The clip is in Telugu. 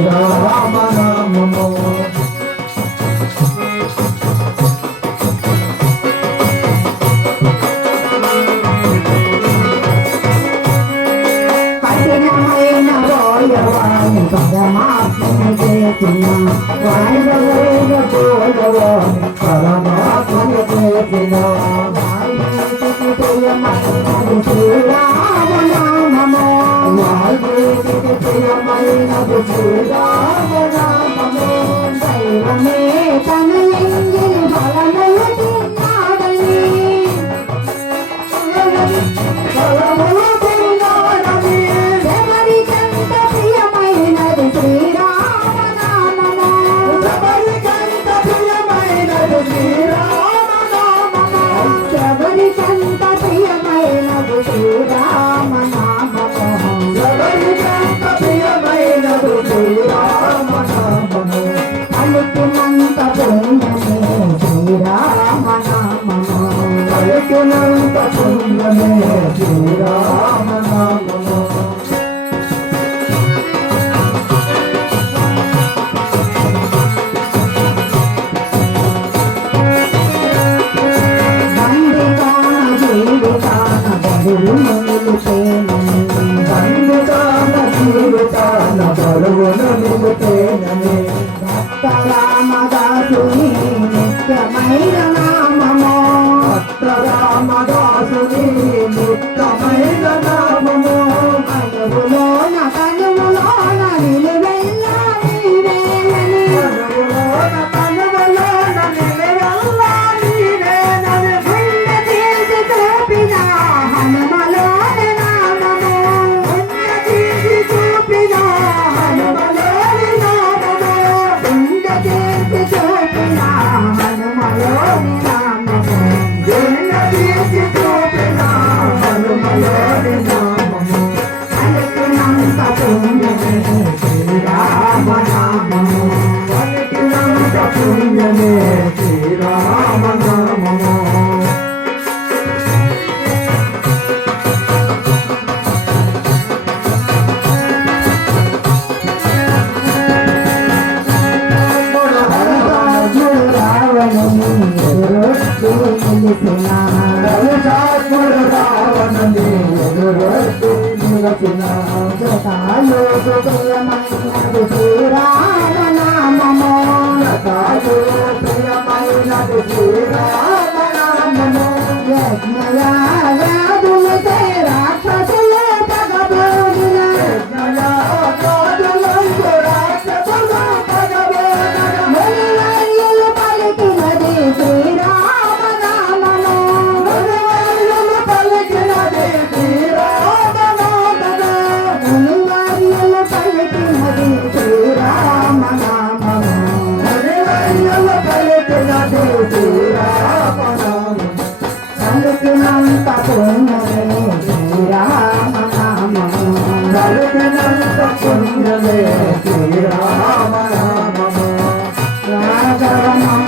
శ్రీరామనామము కఠినమైన వాయువాణి పరమాత్మను చేసిన వాయువేగ పోయవో పరమాత్మను చేసిన శ్రీరామనామము వాల్మీకి ప్రియమైనది శ్రీరామనామము దైవమే తన ఎంగిలి ఫలములు తిన్నాడని ఎవరికంత ప్రియమైనది శ్రీరామనామము ఎవరికంత ప్రియమైనది శ్రీరామనామము ఎవరికంత ప్రియమైనది శ్రీరామనామము ఎవరికంత ప్రియమైనది శ్రీరామనామము అలుకునంత పుణ్యమే శ్రీరామనామము అలుకునంత పుణ్యమే శ్రీరామనామము రామదాసుని నిత్యమైన నామము రామదాసుని నిత్యమైన నామము అనువులోన కనువులోన నిలువెల్లా నీవేనని అనువులోన కనువులోన నిలువెల్లా నీవేనని గుండె తీసి చూపిన హనుమలోని నామము గుండె తీసి చూపిన హనుమలోని నామము గుండె తీసి చూపిన హనుమలోని నామము గుండె తీసి చూపిన హనుమలోని నామము అలుకునంత పుణ్యమే శ్రీరామనామము అలుకునంత పుణ్యమే శ్రీరామనామము రావణని ఎదురొడ్డు నిలచిన ప్రియమైనది శ్రీరామనామము ప్రియమైనది శ్రీరామనామము యజ్ఞయాగాదులు రాక్షసులు పగబోగిన యజ్ఞయాగాదులు రాక్షసులు పగబోగిన మునివర్యులు పలికినది శ్రీరామనామము మునివర్యులు పలికినది శ్రీరామనామము మునివర్యులు పలికినది శ్రీరామనామము మునివర్యులు పలికినది శ్రీరామనామము పలుకునంత పుణ్యమే శ్రీరామనామము పలుకునంత పుణ్యమే శ్రీరామనామము రాఘవమం